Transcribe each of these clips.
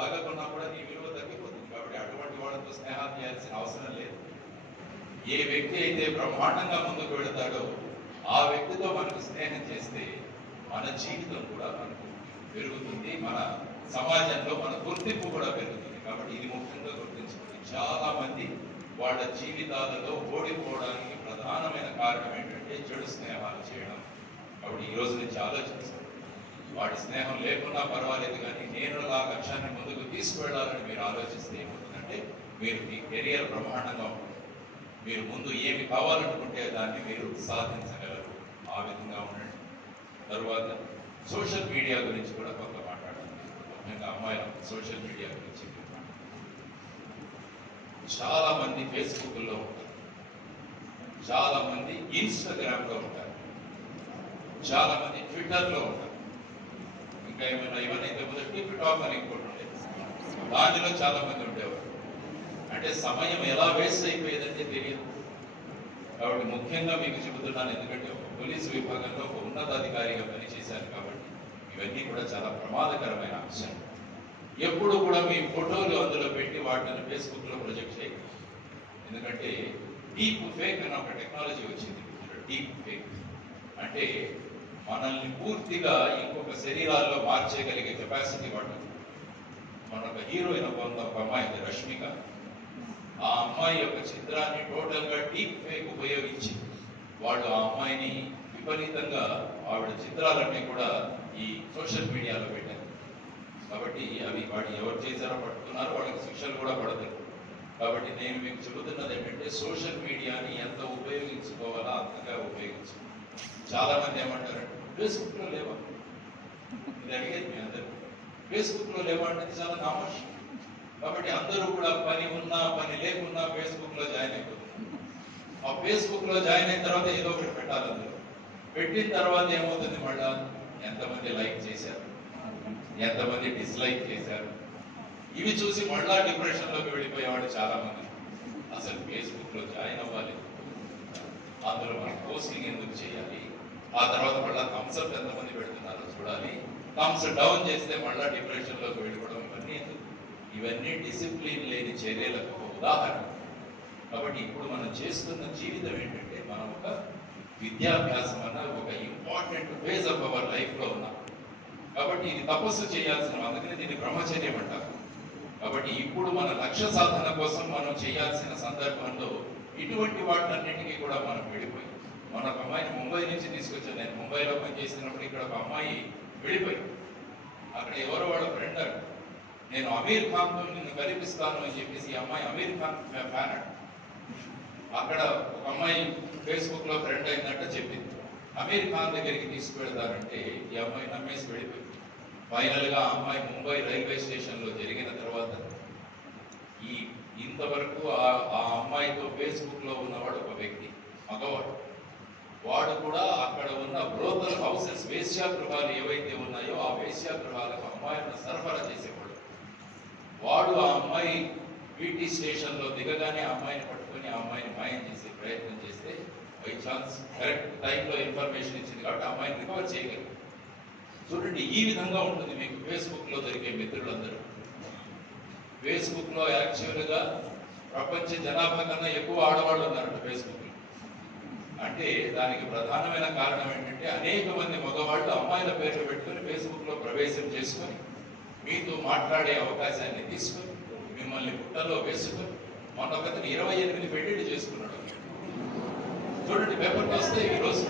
బాగా కొన్నా కూడా నీ విలువ తగ్గిపోతుంది. కాబట్టి అటువంటి వాళ్ళతో స్నేహం చేయాల్సిన అవసరం లేదు. ఏ వ్యక్తి అయితే బ్రహ్మాండంగా ముందుకు వెళతాడో ఆ వ్యక్తితో మనకు స్నేహం చేస్తే మన జీవితం కూడా మనకు పెరుగుతుంది, మన సమాజంలో మన గుర్తింపు కూడా పెరుగుతుంది. కాబట్టి ఇది ముఖ్యంగా గుర్తించుకోండి. చాలా మంది వాళ్ళ జీవితాలలో ఓడిపోవడానికి ప్రధానమైన కారణం ఏంటంటే చెడు స్నేహాలు చేయడం. కాబట్టి ఈ రోజు నుంచి ఆలోచించండి. వాడి స్నేహం లేకున్నా పర్వాలేదు, కానీ నేను ఆ లక్ష్యాన్ని ముందుకు తీసుకువెళ్ళాలని మీరు ఆలోచిస్తే ఏమవుతుందంటే మీరు మీ కెరియర్ బ్రహ్మాండంగా ఉంటుంది. మీరు ముందు ఏమి కావాలనుకుంటే దాన్ని మీరు సాధించగలరు. ఆ విధంగా ఉండండి. తరువాత సోషల్ మీడియా గురించి కూడా కొంత మాట్లాడాలి. ముఖ్యంగా అమ్మాయిలు సోషల్ మీడియా గురించి చాలా మంది ఫేస్బుక్లో ఉంటారు, చాలా మంది ఇన్స్టాగ్రామ్లో ఉంటారు, చాలా మంది ట్విట్టర్లో ఉంటారు, ఇంకా ఇవన్నీ ఇంతకుముందు టిక్టాక్ అని ఇంకోటి ఉండేది, దానిలో చాలా మంది ఉండేవారు. అంటే సమయం ఎలా వేస్ట్ అయిపోయేదంటే తెలియదు. కాబట్టి ముఖ్యంగా మీకు చెబుతున్నాను, ఎందుకంటే ఒక పోలీసు విభాగంలో ఒక ఉన్నతాధికారిగా పనిచేశాను కాబట్టి ఇవన్నీ కూడా చాలా ప్రమాదకరమైన అంశం. ఎప్పుడు కూడా మీ ఫోటోలు అందులో పెట్టి వాటిని ఫేస్బుక్లో ప్రొజెక్ట్ చేయకండి. ఎందుకంటే డీప్ ఫేక్ అని ఒక టెక్నాలజీ వచ్చింది. డీప్ ఫేక్ అంటే మనల్ని పూర్తిగా ఇంకొక శరీరాల్లో మార్చేయగలిగే కెపాసిటీ వాడు. మన ఒక హీరోయిన్ ఒక అమ్మాయి రష్మిక, ఆ అమ్మాయి యొక్క చిత్రాన్ని టోటల్ గా డీప్ ఫేక్ ఉపయోగించి వాళ్ళు ఆ అమ్మాయిని విపరీతంగా ఆవిడ చిత్రాలన్నీ కూడా ఈ సోషల్ మీడియాలో పెట్టారు. కాబట్టి అవి వాడు ఎవరు చేశారో పట్టుకున్నారో వాళ్ళకి శిక్షలు కూడా పడతాయి. కాబట్టి నేను మీకు చెబుతున్నది ఏంటంటే సోషల్ మీడియాని ఎంత ఉపయోగించుకోవాలో అంతగా ఉపయోగించు. చాలా మంది ఏమంటారంటే ఫేస్బుక్ లో లేవా, ఇది అడిగేది మీ అందరూ, ఫేస్బుక్ లో లేవా అంటే చాలా నామోషం. కాబట్టి అందరూ కూడా పని ఉన్నా పని లేకున్నా ఫేస్బుక్ లో జాయిన్ అయిపోతున్నారు. ఆ ఫేస్బుక్ లో జాయిన్ అయిన తర్వాత ఏదో ఒకటి పెట్టాలి. అందులో పెట్టిన తర్వాత ఏమవుతుంది, మళ్ళా ఎంతమంది లైక్ చేశారు, ఎంతమంది డిస్లైక్ చేశారు, ఇవి చూసి మళ్ళా డిప్రెషన్ లోకి వెళ్ళిపోయేవాడు చాలా మంది. అసలు ఫేస్బుక్ లో జాయిన్ అవ్వాలి, అందులో మనం పోస్టింగ్ ఎందుకు చేయాలి, ఆ తర్వాత మళ్ళా థమ్స్అప్ ఎంతమంది పెడుతున్నారో చూడాలి, థమ్స్ డౌన్ చేస్తే మళ్ళా డిప్రెషన్ లోకి వెళ్ళిపోవడం, ఇవన్నీ ఇవన్నీ డిసిప్లిన్ లేని చర్యలకు ఒక ఉదాహరణ. కాబట్టి ఇప్పుడు మనం చేస్తున్న జీవితం ఏంటంటే మనం ఒక విద్యాభ్యాసం అన్న ఒక important phase of our life లో ఉన్నాం. కాబట్టి ఇది తపస్సు చేయాల్సిన, అందుకని దీన్ని బ్రహ్మచర్యం అంటారు. కాబట్టి ఇప్పుడు మన లక్ష్య సాధన కోసం మనం చేయాల్సిన సందర్భంలో ఇటువంటి వాటిలన్నింటినీ కూడా మనం వెళ్ళిపోయి, మన ఒక అమ్మాయిని ముంబై నుంచి తీసుకొచ్చాను. నేను ముంబైలో పనిచేసినప్పుడు ఇక్కడ ఒక అమ్మాయి వెళ్ళిపోయి, అక్కడ ఎవరో వాళ్ళ ఫ్రెండ్ అంట, నేను అమీర్ ఖాన్ తో నిన్ను కల్పిస్తాను అని చెప్పేసి ఈ అమ్మాయి అమీర్ ఖాన్ ఫ్యాన్ అంట. అక్కడ ఒక అమ్మాయి ఫేస్బుక్ లో ఫ్రెండ్ అయిందంట, చెప్పింది అమీర్ ఖాన్ దగ్గరికి తీసుకువెళ్తారంటే ఈ అమ్మాయి నమ్మేసి వెళ్ళిపోయింది. ఫైనల్ గా ఆ అమ్మాయి ముంబై రైల్వే స్టేషన్ లో జరిగిన తర్వాత ఇంతవరకు ఆ అమ్మాయితో ఫేస్బుక్ లో ఉన్నవాడు ఒక వ్యక్తి, మగవాడు. వాడు కూడా అక్కడ ఉన్న బ్రోకర్ హౌసెస్, వేశ్యాగృహాలు ఏవైతే ఉన్నాయో ఆ వేశ్యాగృహాలకు అమ్మాయిలను సరఫరా చేసేవాడు. వాడు ఆ అమ్మాయి వీటీ స్టేషన్ లో దిగగానే ఆ అమ్మాయిని పట్టుకొని ఆ అమ్మాయిని మాయం చేసే ప్రయత్నం చేస్తే బై ఛాన్స్ కరెక్ట్ టైంలో ఇన్ఫర్మేషన్ ఇచ్చింది కాబట్టి ఆ అమ్మాయిని రికవర్ చేయగలరు. చూడండి, ఈ విధంగా ఉంటుంది మీకు ఫేస్బుక్ లో దొరికే మిత్రులందరూ. ఫేస్బుక్ లో యాక్చువల్ గా ప్రపంచ జనాభా కన్నా ఎక్కువ ఆడవాళ్ళు ఉన్నారంట ఫేస్బుక్ లో. అంటే దానికి ప్రధానమైన కారణం ఏంటంటే అనేక మంది మగవాళ్ళు అమ్మాయిల పేర్లు పెట్టుకొని ఫేస్బుక్ లో ప్రవేశం చేసుకొని మీతో మాట్లాడే అవకాశాన్ని తీసుకొని మిమ్మల్ని పుట్టలో వేసుకొని మొన్న ఒకతను 28 పెళ్లిళ్ళు చేసుకున్నాడు. చూడండి, పేపర్కి వస్తే ఈ రోజు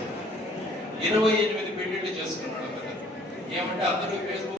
28 పెళ్లిళ్ళు చేసుకున్నాడు ఒకతను. ఏమంటే అందరూ ఫేస్బుక్